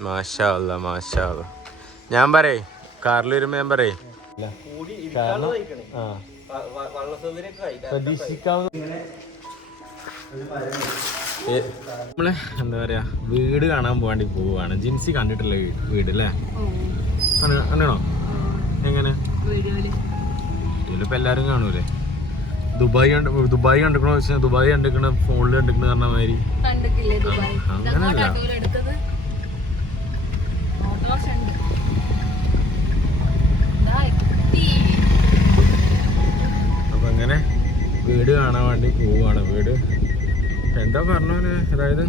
മാഷാ അല്ല മാഷാ അല്ല ഞാൻ പറയേ കാറിൽ വരുമ്പോ ഞാൻ പറയേ. കാരണം ആ. പ്രതീക്ഷിക്കാവുന്ന നമ്മളെ എന്താ പറയാ വീട് കാണാൻ പോവാണ്ടി പോവാണ്. ജിൻസി കണ്ടിട്ടില്ല വീട് അല്ലേ കണ്ടോ എങ്ങനെ? എല്ലാരും കാണൂലേ? ദുബായ് കണ്ട് ദുബായ് കണ്ടിക്കണോ വെച്ചാൽ ദുബായ് കണ്ടിക്കണ ഫോണിൽ കണ്ടിക്കണ പറഞ്ഞ മാതിരി. അങ്ങനല്ല. കാണാൻ വേണ്ടി പോവുകയാണ് വീട്. എന്താ പറഞ്ഞാൽ അതായത്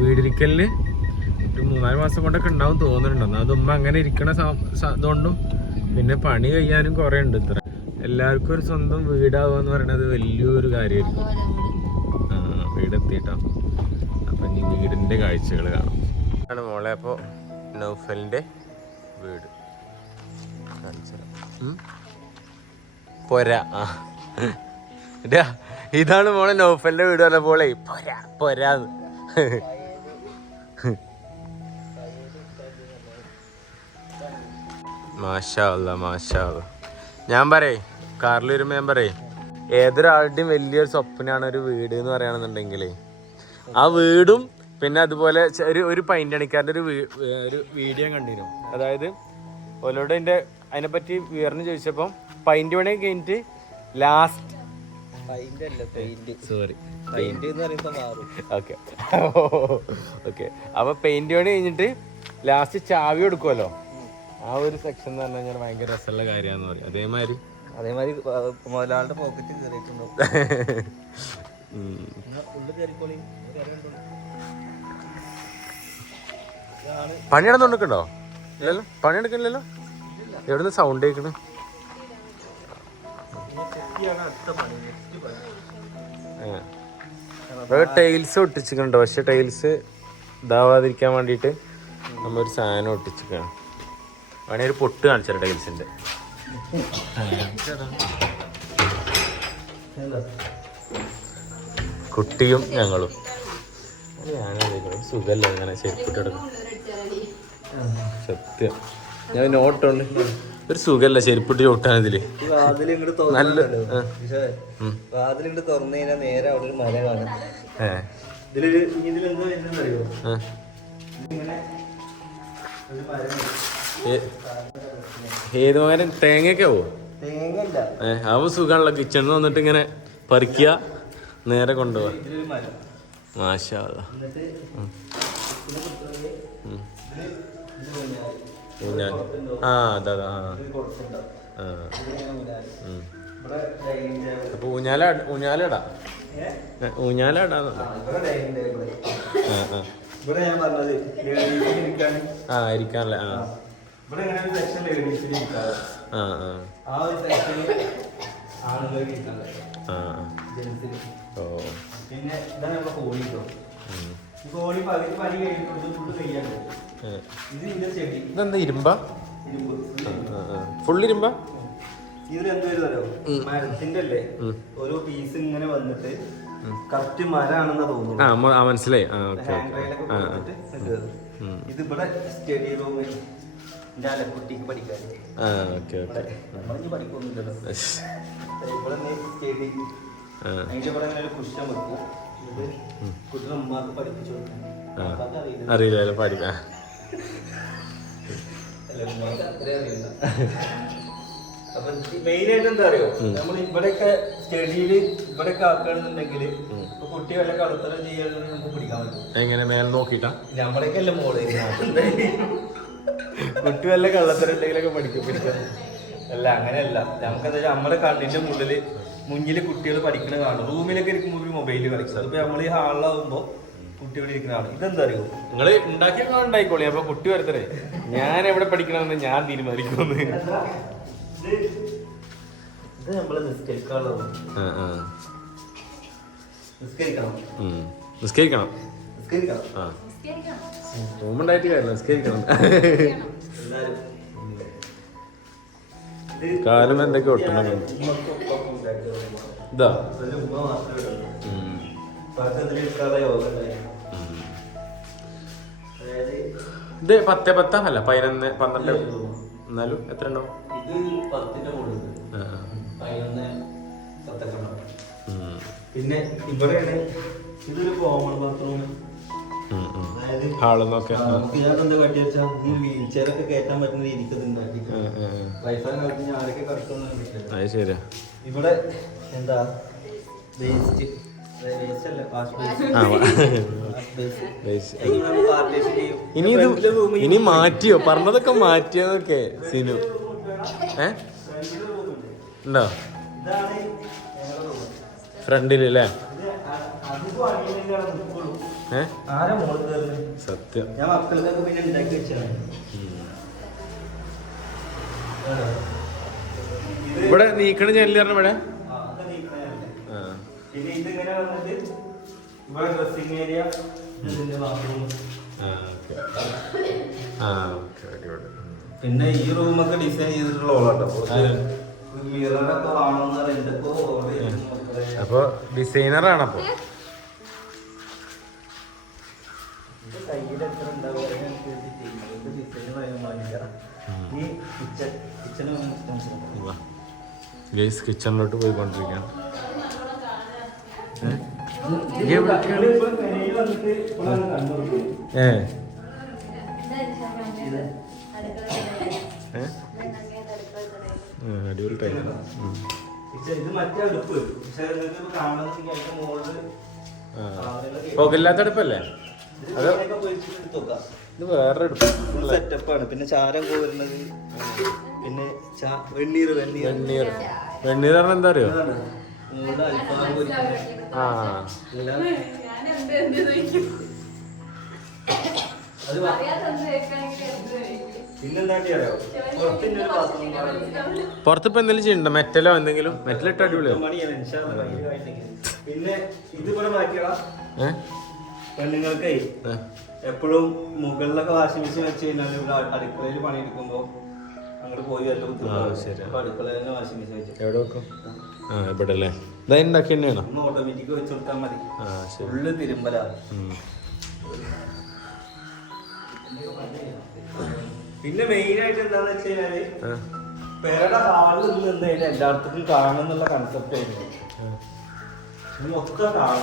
വീടിരിക്കലിന് ഒരു മൂന്നാൽ മാസം കൊണ്ടൊക്കെ ഉണ്ടാവും തോന്നുന്നുണ്ട്. എന്നാൽ അത് ഉമ്മ അങ്ങനെ ഇരിക്കണ ഇതുകൊണ്ടും പിന്നെ പണി കഴിയാനും കുറെ ഉണ്ട് ഇത്ര. എല്ലാവർക്കും ഒരു സ്വന്തം വീടാവുക എന്ന് പറയുന്നത് വലിയൊരു കാര്യമായിരിക്കും. ആ വീട്. ആ വീടെത്തിട്ടോ അപ്പൊ ഇനി വീടിന്റെ കാഴ്ചകൾ കാണാം. മോളെ അപ്പോ നൗഫലിന്റെ വീട്. കാണിച്ചുതരാം. ഉം? പൊര. ആ. ഇതാണ് മോളെ നോഫലിന്റെ വീട് പറഞ്ഞപ്പോളേ പോരാ പൊരാന്ന്. മാഷാ അല്ല മാഷാ അല്ല ഞാൻ പറയേ കാറിൽ വരുമ്പോ ഞാൻ പറയേ ഏതൊരാളുടെയും വലിയൊരു സ്വപ്നമാണ് ഒരു വീട് എന്ന് പറയുകയാണെന്നുണ്ടെങ്കിലേ. ആ വീടും പിന്നെ അതുപോലെ ഒരു ഒരു പൈന്റ് ഒരു ഒരു വീഡിയോ കണ്ടിരുന്നു. അതായത് ഓലോട് എന്റെ അതിനെപ്പറ്റി വിവരണം ചോദിച്ചപ്പം പൈന്റ് പണി കഴിഞ്ഞിട്ട് ലാസ്റ്റ് സോറി ഓക്കെ ഓക്കെ അപ്പൊ പെയിന്റ് പണി കഴിഞ്ഞിട്ട് ലാസ്റ്റ് ചാവി കൊടുക്കുമല്ലോ ആ ഒരു സെക്ഷൻ എന്ന് പറഞ്ഞു കഴിഞ്ഞാൽ ഭയങ്കര രസമുള്ള കാര്യമാണെന്ന് പറയും. അതേമാതിരി? അതേമാതിരി മുതലാളുടെ പോക്കറ്റ് കയറിയിട്ടുണ്ടാവും ഉം. ഉള്ളിൽ കയറിക്കോളി പണി നടന്നുകൊണ്ടിരിക്കണ്ടോ ഇല്ലല്ലോ? പണി എടുക്കണില്ലല്ലോ എവിടുന്ന് സൗണ്ട് കേൾക്കണ് ടൈൽസ് ഒട്ടിച്ചിട്ടുണ്ട്. പക്ഷെ ടൈൽസ് ഇതാവാതിരിക്കാൻ വേണ്ടിയിട്ട് നമ്മൊരു സാധനം ഒട്ടിച്ചിരിക്കണം വേണേ ഒരു പൊട്ട് കാണിച്ചാൽ ടൈൽസിന്റെ കുട്ടിയും ഞങ്ങളും. സുഖല്ല ഇങ്ങനെ ചെരുപ്പിട്ടെടുക്കും സത്യം. ഞാൻ നോട്ടുണ്ട്. ഒരു സുഖല്ല ചെരുപ്പിട്ട് ചോട്ടാൻ ഇതിൽ. നല്ല തുറന്നു കഴിഞ്ഞാൽ നേരെ അവിടെ ഒരു മല കാണും. ഇതിലൊരു ഇതിലെന്തോ ഏത് മകൻ തേങ്ങയൊക്കെ ആവോ? തേങ്ങ അവ സുഖമാണല്ലോ കിച്ചണിൽ വന്നിട്ട് ഇങ്ങനെ പറിക്കുക നേരെ കൊണ്ടുപോവാ. മാഷാ ഊഞ്ഞാൽ ആ അതെ അതെ ആ. ആ. അപ്പൊ ഊഞ്ഞാല ഊഞ്ഞാലടാ. ഊഞ്ഞാലടാ. ആ, ഇരിക്കാനല്ലേ ആ. ആ. ആ ആ. ഓ. പിന്നെ ഇതാണ് നമ്മുടെ കോഴി കോഴി പകുതി പണി കഴിഞ്ഞിട്ട് ഫുള്ള് കഴിയാണ്ട് ഇതെന്താ ഇരുമ്പ? ഫുൾ ഇരുമ്പ? ഇതിൽ എന്തോ മരത്തിന്റെ അല്ലേ. ഓരോ പീസ് ഇങ്ങനെ വന്നിട്ട് കറക്റ്റ് മരാണെന്നാ തോന്നുന്നു മനസ്സിലായി. ഇത്. ഇവിടെ സ്റ്റഡി റൂമിൽ പഠിക്കാൻ. പഠിക്കൊന്നുമില്ലല്ലോ. ഇവിടെ സ്റ്റഡി അതിന്റെ ഇവിടെ ഇങ്ങനെ ഒരു വെക്കും. പഠിപ്പിച്ചു കൊടുക്കും അറിയില്ല പഠിക്കാം അപ്പൊ മെയിൻ ആയിട്ട് എന്താ അറിയോ? നമ്മൾ ഇവിടെയൊക്കെ സ്റ്റഡിയിൽ ഇവിടെയൊക്കെ ആക്കുകയാണെന്നുണ്ടെങ്കിൽ കുട്ടി വല്ല കളത്തരം നമുക്ക് പിടിക്കാൻ പറ്റും. എങ്ങനെ? മേലെ നോക്കിട്ടാ നമ്മളൊക്കെ അല്ല മോൾ? കുട്ടി വല്ല കള്ളത്തരുണ്ടെങ്കിലൊക്കെ പഠിക്കും പിടിക്കാൻ അല്ല അങ്ങനെയല്ല. നമുക്ക് എന്താ വെച്ചാൽ നമ്മുടെ കണ്ണിന്റെ മുകളിൽ മുന്നിൽ കുട്ടികൾ പഠിക്കണ കാണും. റൂമിലൊക്കെ ഇരിക്കുമ്പോൾ മൊബൈൽ കളിക്കും. അതിപ്പോ നമ്മൾ ഈ കുട്ടികൾ ഇരിക്കുന്ന കാണും ഇതെന്താ അറിയോ നിങ്ങൾ ഉണ്ടാക്കിയ ഉണ്ടായിക്കോളി അപ്പൊ കുട്ടി വരത്തരേ. ഞാൻ എവിടെ പഠിക്കണമെന്ന് ഞാൻ തീരുമാനിക്കുമെന്ന്. ഇത് ഇത് നമ്മൾ നിസ്കരിക്കാനുള്ളത് ആ ആ. നിസ്കരിക്കണം. ഉം. നിസ്കരിക്കണം. നിസ്കരിക്കണം. ആ. നിസ്കരിക്കണം. റൂമുണ്ടായിട്ട് കാര്യമില്ല നിസ്കരിക്കണം. കാലം എന്തൊക്കെ ഒട്ടണം. ഇതാ. ഇത് പത്ത് പത്താം അല്ല പതിനൊന്ന് പന്ത്രണ്ട് എന്നാലും എത്ര ഉണ്ടാവും ഇത് പത്തിന്റെ മുകളിൽ ആ, ആ. പതിനൊന്ന് പത്തൊക്കെ ഉണ്ടാവും. ഉം. പിന്നെ ഇവിടെയാണ് ഇതൊരു കോമൺ ബാത്റൂം. ഹാളെന്നൊക്കെ എന്താ കാട്ടി വെച്ചാൽ വീൽ ചെയർ ഒക്കെ കയറ്റാൻ പറ്റുന്ന രീതിക്ക് ഉണ്ടാക്കി കിടക്കുന്ന ഇവിടെ എന്താ? വേസ്റ്റ് ഇനി ഇത് ഇനി മാറ്റിയോ? പറഞ്ഞതൊക്കെ മാറ്റിയതൊക്കെ സിനു. ഏ? ഉണ്ടോ? കയറുന്നത് സത്യം. ഇവിടെ നീക്കണ ജനൽ ഇവിടെ ആ, അത് നീക്കണതല്ലേ. ആ. പിന്നെ ഇതിങ്ങനെ വന്നിട്ട് ഇവിടെ ഡ്രസ്സിംഗ് ഏരിയ ഇതിന്റെ ബാത്റൂം പിന്നെ ഈ റൂമൊക്കെ ഡിസൈൻ ചെയ്തിട്ടുള്ള ഓളാട്ടോ മിററൊക്കെ എന്തൊക്കെ അപ്പൊ ഡിസൈനർ ആണപ്പോ അപ്പൊ. കിച്ചനിലോട്ട് എത്ര ഉണ്ടാവും കാണുന്നെങ്കിൽ അടിപൊളി ടൈം പുകയില്ലാത്ത അടുപ്പല്ലേ അത്. ഇത് വേറെ സെറ്റപ്പാണ് പിന്നെ ചാരം കോരുന്നത് പിന്നെ വെണ്ണീർ വെണ്ണീർ. വെണ്ണീർ. വെണ്ണീർ പറഞ്ഞാൽ എന്താ അറിയോ? അൽഫാം പൊരിക്കുന്നത്. ആ എല്ലാം ഞാൻ എന്ത് എന്ത് ചോദിക്കും അത് വാ- അറിയാത്തൊന്ന് കേൾക്കാണെങ്കിൽ എന്ത് ചോദിക്കും അറിയോ പുറത്തിന്റെ ഒരു ബാത്റൂം പുറത്ത് ഇപ്പൊ എന്തെങ്കിലും ചെയ്യണ്ടോ? മെറ്റലോ എന്തെങ്കിലും? മെറ്റൽ ഇട്ട് അടിപൊളിയോ പിന്നെ ഇത് ഇവിടെ പെണ്ണുങ്ങൾക്ക് എപ്പോഴും മുകളിലൊക്കെ വാഷിംഗ് മെഷീൻ വെച്ച് കഴിഞ്ഞാൽ ഇവിടെ അടുക്കളയിൽ പണിയെടുക്കുമ്പോ അങ്ങോട്ട് പോയി വല്ല അടുക്കളയിൽ തന്നെ വാഷിംഗ് മെഷീൻ വെച്ചു. എവിടെ വെക്കും? ആ ഇവിടെ അല്ലേ ഇതാ ഉണ്ടാക്കി തന്നെയാണോ ഒന്ന് ഓട്ടോമാറ്റിക് വെച്ച് കൊടുത്താൽ മതി. ഫുള്ള് തിരുമ്പലാണ് പിന്നെ മെയിൻ ആയിട്ട് എന്താന്ന് വെച്ച് കഴിഞ്ഞാൽ. പേരുടെ ഹാളിൽ നിന്ന് കഴിഞ്ഞാൽ എല്ലായിടത്തും കാണുന്നുള്ള കൺസെപ്റ്റ് ആയിരുന്നു. മൊത്തം കാണാം.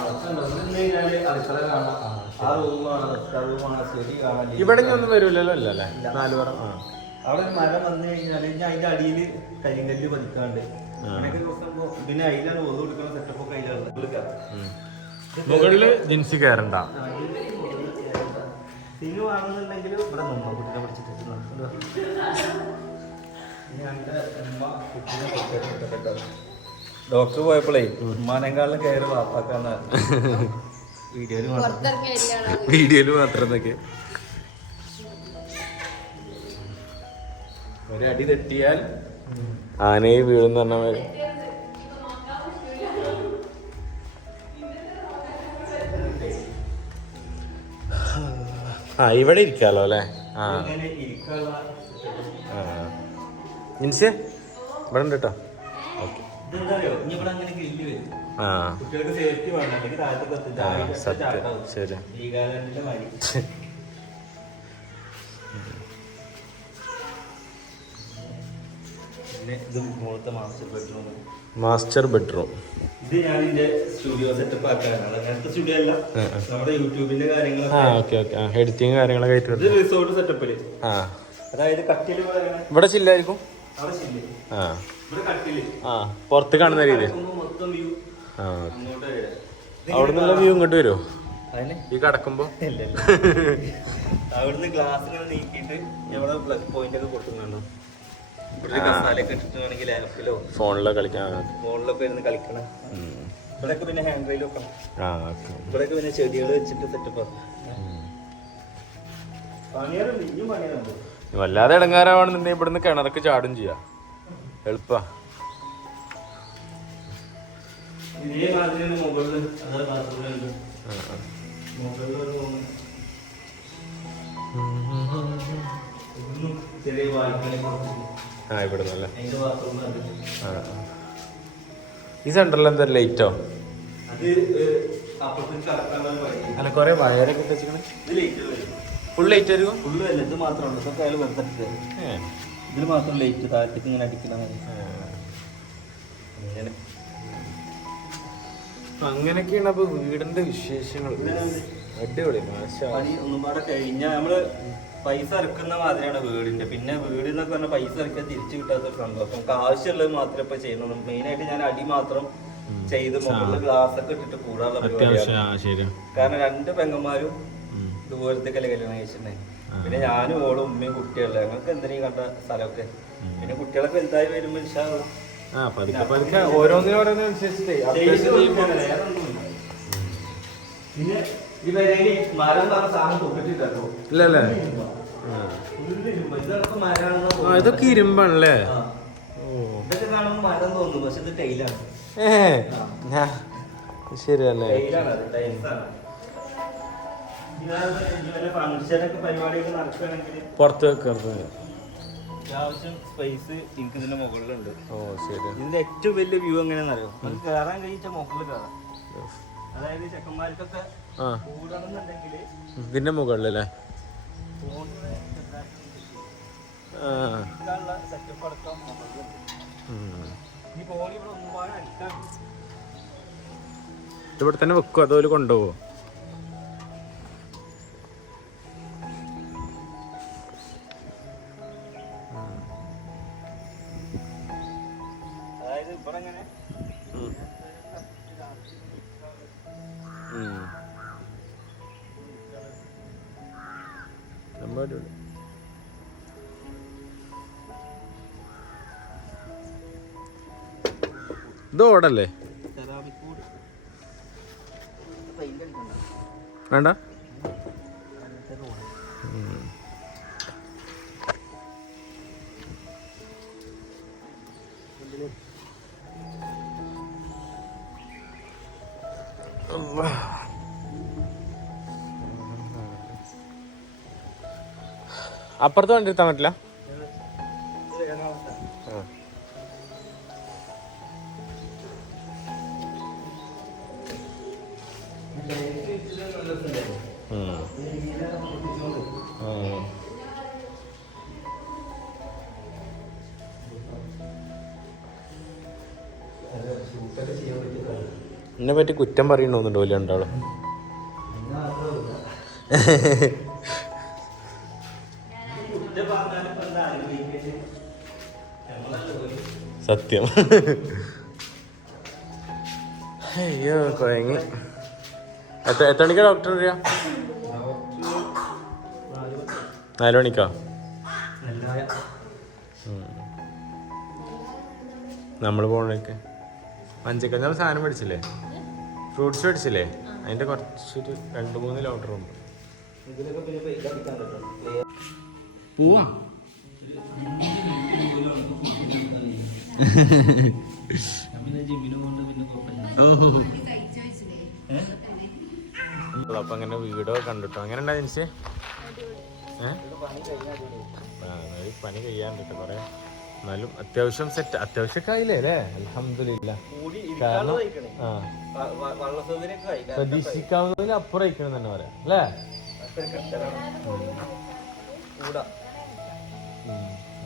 ഇവിടെ ഒന്നും വരൂലല്ലോ അല്ലേ? നാല് പറ അവിടെ മരം വന്നു കഴിഞ്ഞാൽ അതിന്റെ അടിയിൽ കരിങ്കല്ല് പതിക്കാണ്ട്. മുകളിൽ ജിൻസി കയറണ്ട ഡോക്ടർ പോയപ്പോഴേ ഉമ്മാനേക്കാളിലും കയറി വാപ്പാക്കാന്ന് വീഡിയോയിൽ മാത്രം. എന്നൊക്കെ ഒരടി തെറ്റിയാൽ ആനയെ വീഴുന്ന പറഞ്ഞ മാതിരി. ആ ഇവിടെ ഇരിക്കാലോ അല്ലേ? ആ. മീൻസ് ഇവിടെ ഉണ്ട് കേട്ടോ. ഓക്കെ. ആ, സത്യം. ശരി. പിന്നെ ഇത് മുകളിലത്തെ മാസ്റ്റർ ബെഡ്റൂം മാസ്റ്റർ ബെഡ്റൂം ഇത് ഞാൻ എന്റെ സ്റ്റുഡിയോ സെറ്റപ്പ് ആക്കാനാണ് നേരത്തെ സ്റ്റുഡിയോ അല്ല. നമ്മുടെ യൂട്യൂബിന്റെ ആ കാര്യങ്ങളൊക്കെ ഓക്കെ ഓക്കെ ആ എഡിറ്റിംഗ് കാര്യങ്ങളൊക്കെ ആയിട്ട് ഇത് വരും റിസോർട്ട് സെറ്റപ്പിൽ ആ. അതായത് കട്ടിൽ ഇവിടെ ചില്ലായിരിക്കും. അവിടെ ചില്ല്. ആ. ഇവിടെ കട്ടിൽ. ആ പുറത്ത് കാണുന്ന രീതി. കിടക്കുമ്പോ മൊത്തം വ്യൂ ആ അങ്ങോട്ട് വരാം. ഇതിങ്ങനെ അവിടെ നിന്നുള്ള വ്യൂ ഇങ്ങോട്ട് വരുമോ? അതിന്? ഈ കടക്കുമ്പോ? ഇല്ല, ഇല്ല. അവിടുന്ന് ഗ്ലാസ് ഇങ്ങനെ നീക്കിയിട്ട് എവിടെ പ്ലഗ് പോയിന്റ് ഒക്കെ കൊടുക്കുന്നുണ്ടോ ഇവിടെ ഒരു കസാലയൊക്കെ ഇട്ടിട്ട് വേണമെങ്കിൽ ആപ്പിലോ ഫോണിലോ കളിക്കാൻ ഫോണിലൊക്കെ ഇരുന്ന് കളിക്കണം. ഇവിടെയൊക്കെ പിന്നെ ഹാൻഡ് റെയിൽ വെക്കണം. ആ ഓക്കെ. ഇവിടെയൊക്കെ പിന്നെ ചെടികൾ വെച്ചിട്ട് സെറ്റപ്പ് വല്ലാതെ ഇടങ്ങാറാവാണെന്നുണ്ടെങ്കിൽ ഇവിടുന്ന് കിണറൊക്കെ ചാടും ചെയ്യാം. എളുപ്പാ. ചെറിയ വാൽക്കണി ആ ഇവിടുന്ന് അല്ലേ ആ. ഈ സെന്ററിൽ എന്താ ലൈറ്റോ അല്ല കൊറേ വയറൊക്കെ വെച്ചിരിക്കണേ. ഇത് ലേറ്റ് വരും ഫുൾ ലൈറ്റ് ആയിരിക്കും ഫുള്ള് അല്ല ഇത് മാത്രമാണ്. ഇതൊക്കെ അയാൾ വെറുതെ. ഇതിൽ മാത്രം ലൈറ്റ് താഴത്തേക്ക് ഇങ്ങനെ അടിക്കണം അങ്ങനെ അങ്ങനെയൊക്കെയാണ് അപ്പൊ വീടിന്റെ വിശേഷങ്ങൾ. അടിപൊളി പണി ഒന്നും പാടെ കഴിഞ്ഞാൽ നമ്മൾ പൈസ ഇറക്കുന്ന മാതിരിയാണ് വീടിന്റെ. പിന്നെ വീട് എന്നൊക്കെ പറഞ്ഞാൽ പൈസ ഇറക്കാൻ തിരിച്ചു കിട്ടാത്തൊരു സന്തോഷം നമുക്ക് ആവശ്യമുള്ളത് മാത്രമേ ഇപ്പൊ ചെയ്യുന്നുള്ളൂ. മെയിൻ ആയിട്ട് ഞാൻ അടി മാത്രം ചെയ്ത് മുകളിൽ ഗ്ലാസ് ഒക്കെ ഇട്ടിട്ട് കൂടാനുള്ള പരിപാടിയാണ്. കാരണം രണ്ട് പെങ്ങന്മാരും. ദൂരത്തേക്കല്ലേ കല്യാണം കഴിച്ചിട്ടുണ്ടെങ്കിൽ പിന്നെ ഞാനും ഓളും ഉമ്മയും കുട്ടികളിലെ ഞങ്ങൾക്ക് എന്തിനീ കണ്ട സ്ഥലമൊക്കെ? പിന്നെ കുട്ടികളൊക്കെ വലുതായി വരുമ്പോൾ ഇൻഷാ അള്ളാ. ആ പതുക്കെ പതുക്കെ. ഓരോന്നിനും ഓരോന്നിനനുസരിച്ചിട്ടേ ചെയ്ത് അത്യാവശ്യം ചെയ്യുമ്പോ കൊടുക്കണം, പിന്നെ ഈ മരം എന്ന് സാധനം തൊട്ടിട്ടില്ലല്ലോ ഇല്ലല്ലേ ആ. ഇതൊക്കെ ഇരുമ്പാണല്ലേ? ഏ ശരിയല്ലേ? പുറത്ത് വെക്കരുത്. അത്യാവശ്യം സ്പേസ് എനിക്ക് ഇതിന്റെ മുകളിലുണ്ട്. ഓ ശരി. ഇതിന്റെ ഏറ്റവും വലിയ വ്യൂ എങ്ങനെയാണെന്ന് അറിയോ? നമുക്ക് കയറാൻ കഴിച്ച മുകളിൽ കയറാം അതായത് ചെക്കന്മാർക്കൊക്കെ ആ. കൂടണമെന്നുണ്ടെങ്കിൽ ഇതിന്റെ മുകളിലല്ലേ? സെറ്റപ്പ് അടക്കം. ഈ ഫോൺ ഇവിടെ ഇവിടെ തന്നെ വെക്കും? അതുപോലെ കൊണ്ടുപോകോ ഇത് ഓടല്ലേ വേണ്ട? അങ്ങനത്തെ അപ്പുറത്ത് വണ്ടി എടുത്താൻ പറ്റില്ല. എന്നെ പറ്റി കുറ്റം പറയണമെന്നുണ്ടോ വലിയ രണ്ടാളും സത്യം. അയ്യോ കുഴങ്ങി എത്ര എത്ര മണിക്കാ ഡോക്ടർ വരിക? നാല് മണിക്കാ? നമ്മൾ പോണേക്ക്. മഞ്ചക്കഞ്ഞ സാധനം മേടിച്ചില്ലേ? ഫ്രൂട്ട്സ് മേടിച്ചില്ലേ? അതിന്റെ കുറച്ചൊരു രണ്ട് മൂന്ന് ലോട്ടർ ഉണ്ട്. പോവാ? അപ്പൊ അങ്ങനെ വീടോ കണ്ടിട്ടോ അങ്ങനെ ഉണ്ടാ ജനിച്ചേ പണി കഴിയാണ്ടിട്ട് കൊറേ എന്നാലും അത്യാവശ്യം സെറ്റ് അത്യാവശ്യം ആയില്ലേ അല്ലേ അലഹമില്ല പ്രതീക്ഷിക്കാവുന്നതിന് അപ്പുറം അയക്കണം തന്നെ പറയാം അല്ലേ.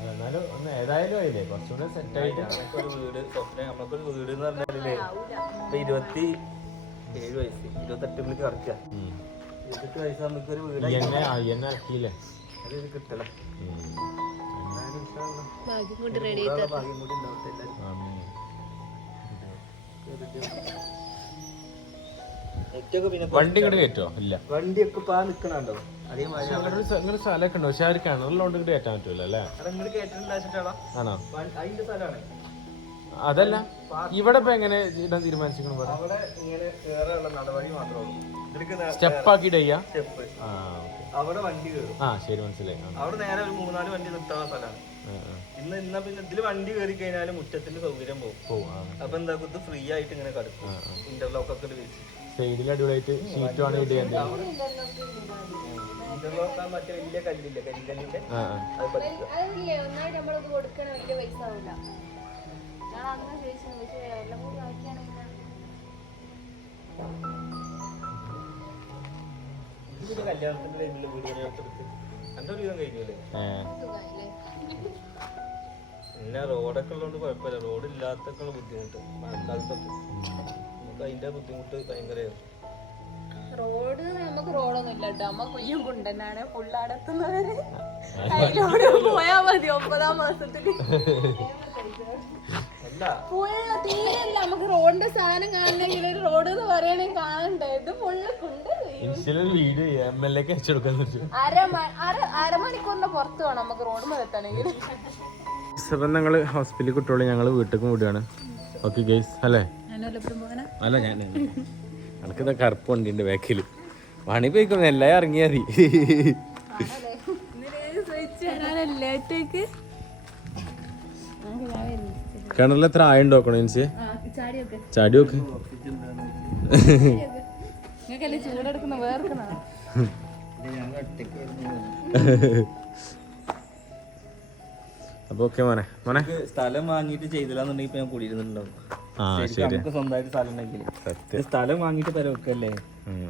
എന്നാലും ഒന്ന് ഏതായാലും ആയില്ലേ? കുറച്ചുകൂടെ സെറ്റ് ആയിട്ട്. നമുക്കൊരു വീട് സ്വപ്നം നമുക്കൊരു വീട് എന്ന് പറഞ്ഞാലേ ഇപ്പൊ ഇരുപത്തി ഏഴ് വയസ്സ് ഇരുപത്തെട്ട് കറക്കുക ഉം. ഇരുപത്തെട്ട് വയസ്സ് നമുക്കൊരു വീട് എന്നെ ആ ഈ എന്നെ ആക്കിയില്ലേ? അത് കിട്ടല. ഭാഗ്യം കൊണ്ട് റെഡി ഭാഗ്യം കൂടി ഉണ്ടാവട്ടെ എല്ലാവരും വണ്ടി ഇങ്ങോട്ട് കയറ്റോ? ഇല്ല. വണ്ടിയൊക്കെ പാ നിക്കണുണ്ടോ? അങ്ങനെ സ്ഥലമൊക്കെ ഉണ്ടോ. പക്ഷെ അവർക്ക് കിണറിലോണ്ട് ഇങ്ങോട്ട് കയറ്റാൻ പറ്റൂല അല്ലേ? ആണോ? അതല്ല. ഇവിടെ ഇപ്പൊ എങ്ങനെ ഇടാൻ തീരുമാനിച്ചിരിക്കണം സ്റ്റെപ്പ്. ആക്കിട്ട് ചെയ്യാ അവിടെ വണ്ടി കയറും ആ ശരി മനസ്സിലായി. അവിടെ നേരെ ഒരു മൂന്നാൽ വണ്ടി നിർത്താവുന്ന സ്ഥലമാണ്. ഇന്ന് ഇന്ന പിന്നെ ഇതിൽ വണ്ടി കയറി കഴിഞ്ഞാൽ മുറ്റത്തിന്റെ സൗകര്യം പോകും. അപ്പൊ എന്താ ഇത് ഫ്രീ ആയിട്ട് ഇങ്ങനെ കിടക്കും. ഇന്റർലോക്ക് ഒക്കെ വെച്ച് സൈഡിൽ അടിപൊളിയായിട്ട് ഷീറ്റ് ആണ് ഇടേണ്ടത് ഇന്റർലോക്ക് ആ മറ്റേ വലിയ കല്ലില്ല? കരിങ്കല്ലിന്റെ? ആ ആ. അത് പറ്റുക അതില്ലേ ഒന്നായിട്ട് നമ്മളിത് കൊടുക്കണ വലിയ പൈസ ആവില്ല ഞാൻ അങ്ങനെ ചോദിച്ചു പക്ഷേ എല്ലാം കൂടി ആക്കിയാണെങ്കിൽ ഇതിന്റെ കല്യാണത്തിന്റെ ടൈമിൽ വീട് പണിയെടുത്ത് എന്റെ ഒരു വിധം കഴിഞ്ഞല്ലേ? പിന്നെ റോഡൊക്കെ ഉള്ളതുകൊണ്ട് കുഴപ്പമില്ല. റോഡ് ഇല്ലാത്തൊക്കെ ബുദ്ധിമുട്ട്. മഴക്കാലത്തൊക്കെ. നമുക്ക് അതിന്റെ ബുദ്ധിമുട്ട് ഭയങ്കരമായിരുന്നു റോഡ് നമുക്ക് റോഡൊന്നും ഇല്ല കേട്ടോ അമ്മ കുയ്യും കുണ്ടനാണ്. ഫുള്ളടത്തുന്നവര് അതിലൂടെ പോയാ മതി ഒമ്പതാം മാസത്തിൽ. ഫുള്ള് തീരെയല്ല. നമുക്ക് റോഡിന്റെ സാധനം കാണണമെങ്കിൽ ഒരു റോഡ് എന്ന് പറയണേ കാണണ്ടേ? ഇത് ഫുള്ള് കുണ്ട് അരമണിക്കൂറിന്റെ പുറത്ത് വേണം നമുക്ക് റോഡ് ഞങ്ങൾ ഹോസ്പിറ്റലിൽ കുട്ടികളെ ഞങ്ങൾ വീട്ടിലേക്കും വിടുകയാണ്. ഓക്കെ ഗൈസ് അല്ലേ? ഞാൻ പോകാനാ അല്ല ഞാൻ എനിക്കിതാ കറുപ്പ് വണ്ടിയുണ്ട് ബാക്കിൽ പണി പോയിക്കൊന്നും എല്ലാം ഇറങ്ങിയാ മതി. കിണറിൽ എത്ര ആയ ഉണ്ടോക്കണോ എനിക്ക് ചാടി നോക്ക് അപ്പൊ ഓക്കെ മോനെ. മോനെ. സ്ഥലം വാങ്ങിയിട്ട് ചെയ്തില്ലാന്നുണ്ടെങ്കിൽ ഇപ്പൊ ഞാൻ കൂടിയിരുന്നുണ്ടാവും നമുക്ക് സ്വന്തമായിട്ട് സ്ഥലം ഉണ്ടെങ്കിൽ സത്യം. സ്ഥലം വാങ്ങിയിട്ട് ഉം.